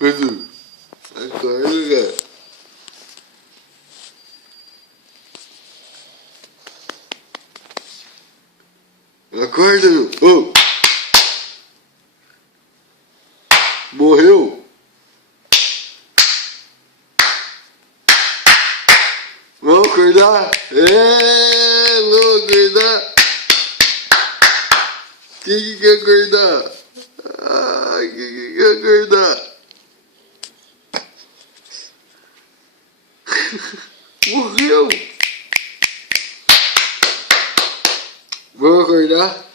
Pedro, acorda, cara. Acorda, meu. Oh. Morreu? Vamos acordar? Vamos acordar. Quem que quer acordar? Quem que quer acordar? Morreu! Vamos acordar?